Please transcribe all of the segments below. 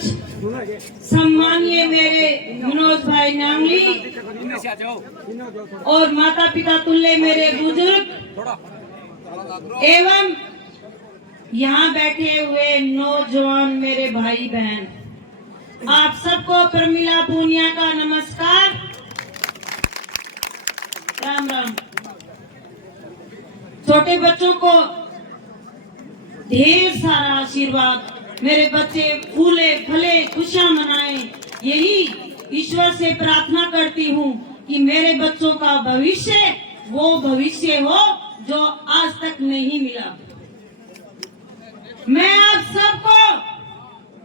सरपंच सम्मानीय मेरे मनोज भाई नांगली और माता पिता तुल्य मेरे बुजुर्ग एवं यहाँ बैठे हुए नौजवान मेरे भाई बहन, आप सबको प्रमिला पूनिया का नमस्कार, राम राम। छोटे बच्चों को ढेर सारा आशीर्वाद, मेरे बच्चे फूले फले खुशियां मनाएं, यही ईश्वर से प्रार्थना करती हूँ कि मेरे बच्चों का भविष्य वो भविष्य हो जो आज तक नहीं मिला। मैं आप सबको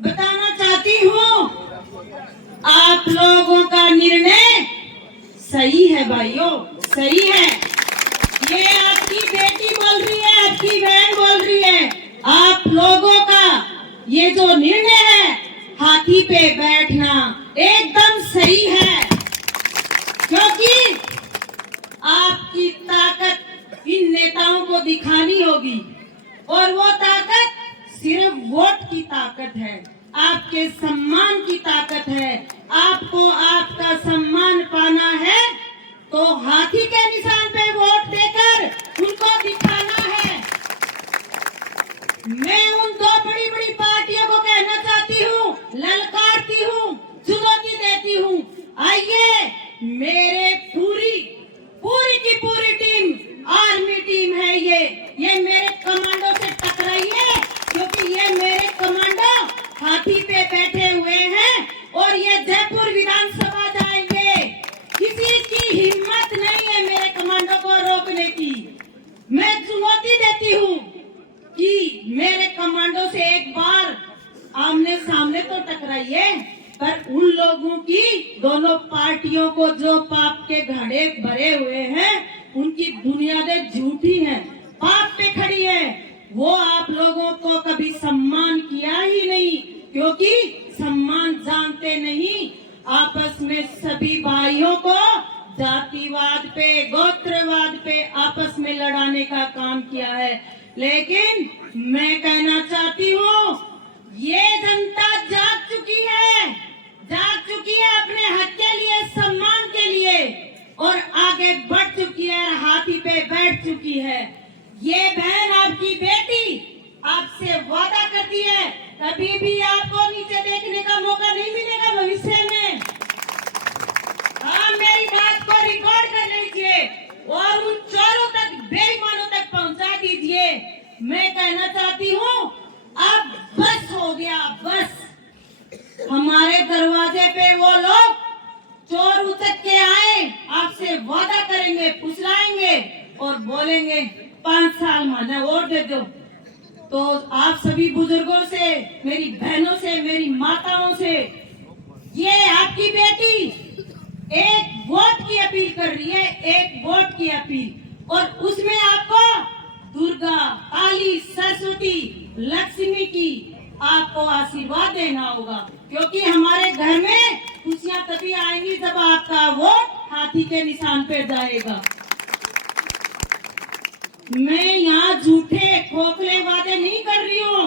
बताना चाहती हूँ, आप लोगों का निर्णय सही है भाइयों, सही है। ये आपकी बेटी बोल रही है, आपकी बहन बोल रही है, आप लोगों का ये जो निर्णय है हाथी पे बैठना एकदम सही है, क्योंकि आपकी ताकत इन नेताओं को दिखानी होगी और वो ताकत सिर्फ वोट की ताकत है, आपके सम्मान की ताकत है। आपको आपका सम्मान पाना है तो हाथी के निशान पे वोट देकर उनको दिखाना है। मैं उन दो बड़ी बड़ी पार्टियों को कहना चाहती हूँ, ललकारती हूँ, चुनौती देती हूँ, आइए मेरे पूरी की पूरी टीम आर्मी टीम है, ये मेरे कमांडो से टकराइए, क्योंकि ये मेरे कमांडो हाथी पे बैठे हुए हैं और ये जयपुर विधानसभा जाएंगे। किसी की हिम्मत नहीं है मेरे कमांडो को रोकने की। मैं चुनौती देती हूँ कि मेरे कमांडो से एक बार आमने सामने तो टकराइए, पर उन लोगों की, दोनों पार्टियों को जो पाप के घड़े भरे हुए हैं, उनकी बुनियादें झूठी हैं, पाप पे खड़ी है। वो आप लोगों को कभी सम्मान किया ही नहीं, क्योंकि सम्मान जानते नहीं। आपस में सभी भाइयों को जातिवाद पे, गोत्रवाद पे आपस में लड़ाने का काम किया है। लेकिन मैं कहना चाहती हूँ, ये जनता जाग चुकी है अपने हक के लिए, सम्मान के लिए, और आगे बढ़ चुकी है, हाथी पे बैठ चुकी है। ये बहन आपकी बेटी आपसे वादा करती है, कभी भी आपको नीचे देखने का मौका नहीं मिलेगा भविष्य में। आप मेरी बात को रिकॉर्ड कर लीजिए और उन चोरों तक, बेईमानों तक पहुंचा दीजिए। मैं कहना चाहती हूँ, अब बस हो गया, बस। हमारे दरवाजे पे वो लोग चोर उचक के आए, आपसे वादा करेंगे, फुसलाएंगे और बोलेंगे 5 साल माना वोट दे दो। तो आप सभी बुजुर्गों से, मेरी बहनों से, मेरी माताओं से, ये आपकी बेटी एक वोट की अपील कर रही है, एक वोट की अपील, और उसमें आपको दुर्गा, काली, सरस्वती, लक्ष्मी की आपको आशीर्वाद देना होगा, क्योंकि हमारे घर में खुशियां तभी आएंगी जब आपका वोट हाथी के निशान पे जाएगा। मैं यहाँ झूठे खोखले वादे नहीं कर रही हूँ,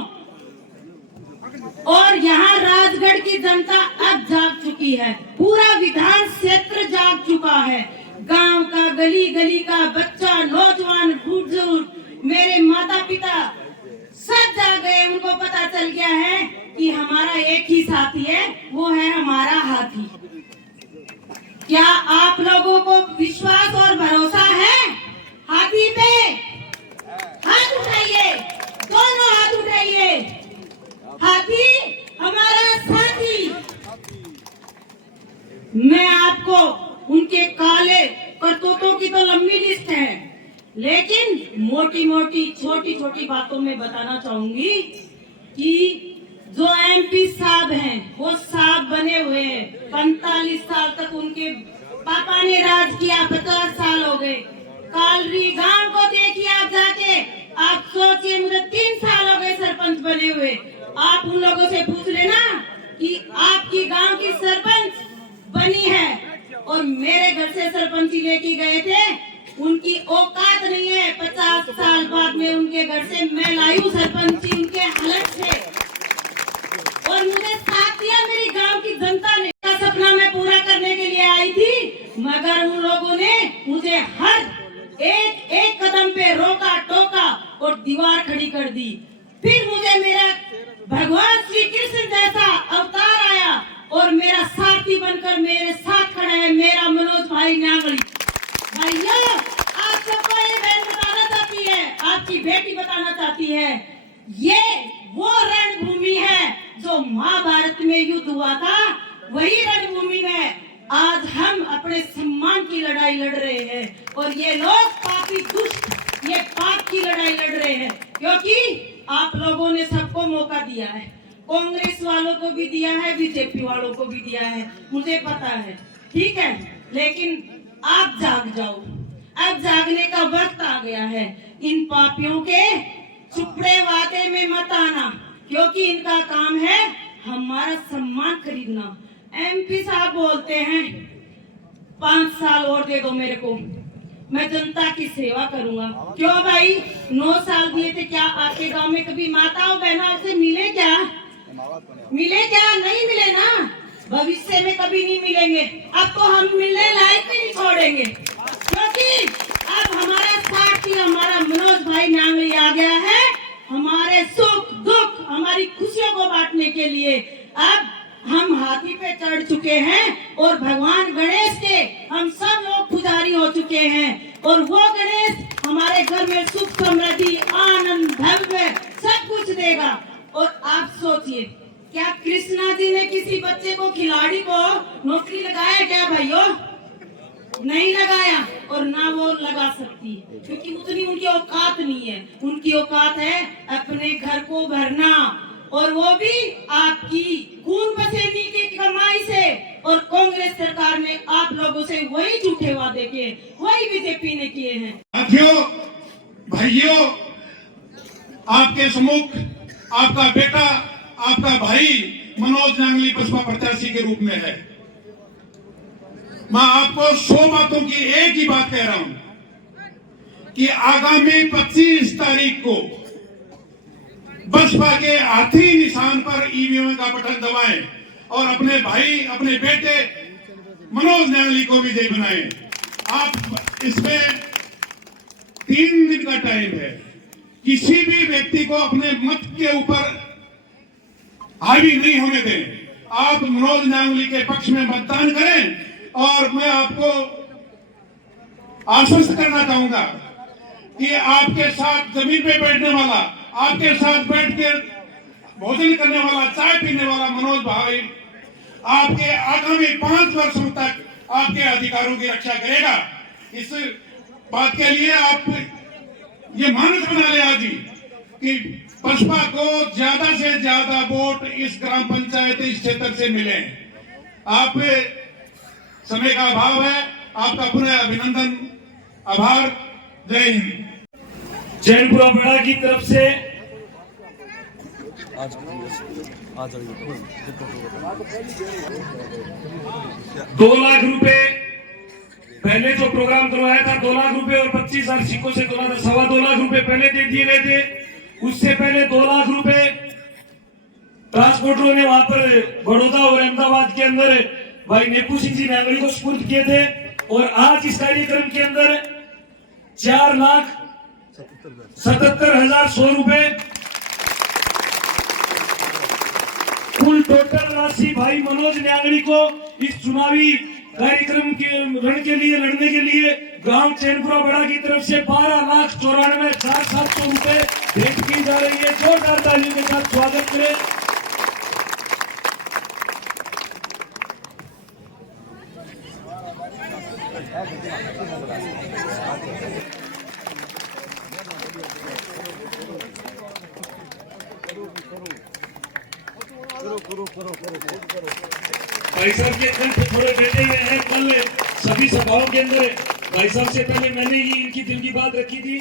और यहाँ राजगढ़ की जनता अब जाग चुकी है, पूरा विधान क्षेत्र जाग चुका है। गांव का, गली गली का बच्चा, नौजवान, बुजुर्ग, मेरे माता पिता सब जाग गए। उनको पता चल गया है कि हमारा एक ही साथी है, वो है हमारा हाथी। क्या आप लोगों को विश्वास और भरोसा है हाथी पे? हाथ उठाइए, दोनों हाथ उठाइए। हाथी हमारा साथी। मैं आपको उनके काले करतूतों की तो लंबी लिस्ट है, लेकिन मोटी मोटी, छोटी छोटी बातों में बताना चाहूंगी कि जो एमपी साहब हैं, वो साहब बने हुए हैं, 45 साल तक उनके पापा ने राज किया, 50 साल हो गए। कालरी गांव को देखिए आप जाके, आप सोचिए, मुझे 3 साल हो गए सरपंच बने हुए। आप उन लोगों से पूछ लेना कि आपकी गांव की सरपंच बनी है और मेरे घर से सरपंची लेके गए थे, उनकी औकात नहीं है। 50 साल बाद में उनके घर से मैं लाई हूँ सरपंची, उनके हालत से, और मुझे 7 महाभारत में युद्ध हुआ था, वही रणभूमि में आज हम अपने सम्मान की लड़ाई लड़ रहे हैं। और ये लोग पापी दुष्ट ये पाप की लड़ाई लड़ रहे हैं, क्योंकि आप लोगों ने सबको मौका दिया है। कांग्रेस वालों को भी दिया है, बीजेपी वालों को भी दिया है, मुझे पता है, ठीक है। लेकिन आप जाग जाओ, अब जागने का वक्त आ गया है। इन पापियों के चुपड़े वादे में मत आना, क्योंकि इनका काम है हमारा सम्मान खरीदना। एमपी साहब बोलते हैं 5 साल और दे दो मेरे को, मैं जनता की सेवा करूंगा। क्यों भाई, 9 साल दिए थे, क्या आपके गांव में कभी माताओं बहनों से मिले क्या? मिले क्या? नहीं मिले ना, भविष्य में कभी नहीं मिलेंगे। अब तो हम मिलने लायक भी नहीं छोड़ेंगे, क्योंकि अब हमारा साथी हमारा मनोज भाई न्यांगली आ गया है, हमारे सुख दुख हमारी खुशियों को बांटने के लिए। अब हम हाथी पे चढ़ चुके हैं और भगवान गणेश के हम सब लोग पुजारी हो चुके हैं, और वो गणेश हमारे घर में सुख समृद्धि आनंद धैर्य सब कुछ देगा। और आप सोचिए, क्या कृष्णा जी ने किसी बच्चे को खिलाड़ी को नौकरी लगाया क्या भाइयों? नहीं लगाया, और ना वो लगा सकती है, क्योंकि उतनी उनकी औकात नहीं है। उनकी औकात है अपने घर को भरना, और वो भी आपकी खून पसीने की कमाई से। और कांग्रेस सरकार ने आप लोगों से वही झूठे वादे किए, वही बीजेपी ने किए हैं। साथियों, भाइयों, आपके सम्मुख आपका बेटा, आपका भाई मनोज न्यांगली बसपा प्रत्याशी के रूप में है। मैं आपको 100 बातों की एक ही बात कह रहा हूं कि आगामी 25 तारीख को बसपा के हाथी निशान पर ईवीएम का बटन दबाएं और अपने भाई, अपने बेटे मनोज न्यांगली को विजयी बनाएं। आप इसमें 3 दिन का टाइम है। किसी भी व्यक्ति को अपने मत के ऊपर हावी नहीं होने दें। आप मनोज न्यांगली के पक्ष में मतदान करें, और मैं आपको आश्वस्त करना चाहूंगा कि आपके साथ जमीन पे बैठने वाला, आपके साथ बैठ के भोजन करने वाला, चाय पीने वाला मनोज भाई आपके आगामी 5 वर्षों तक आपके अधिकारों की रक्षा करेगा। इस बात के लिए आप ये मानस बना ले आज ही कि बसपा को ज्यादा से ज्यादा वोट इस ग्राम पंचायत इस क्षेत्र से मिले। आप समय का अभाव है, आपका पुनः अभिनंदन, आभार, जय हिंद। चैनपुरा बड़ा की तरफ से 2 लाख रुपए पहले जो प्रोग्राम करवाया था, 2 लाख रुपए और 25,000 सिक्कों से 2.25 लाख रुपए पहले दे दिए गए थे। उससे पहले 2 लाख रुपए ट्रांसपोर्टरों ने वहां पर बड़ौदा और अहमदाबाद के अंदर भाई नेपू सिंह जी न्यांगली को सुपुर्द किए थे। और आज इस कार्यक्रम के अंदर 4,77,100 रुपए कुल टोटल राशि भाई मनोज न्यांगली को इस चुनावी कार्यक्रम के रण के लिए लड़ने के लिए गांव चैनपुरा बड़ा की तरफ से 12,94,700 रुपए भेंट की जा रही है। जोरदार तालियों के साथ स्वागत करें। भाई साहब के कंठ थोड़े बैठे हुए हैं। कल सभी सभाओं के अंदर भाई साहब से पहले मैंने ही इनकी दिल की बात रखी थी।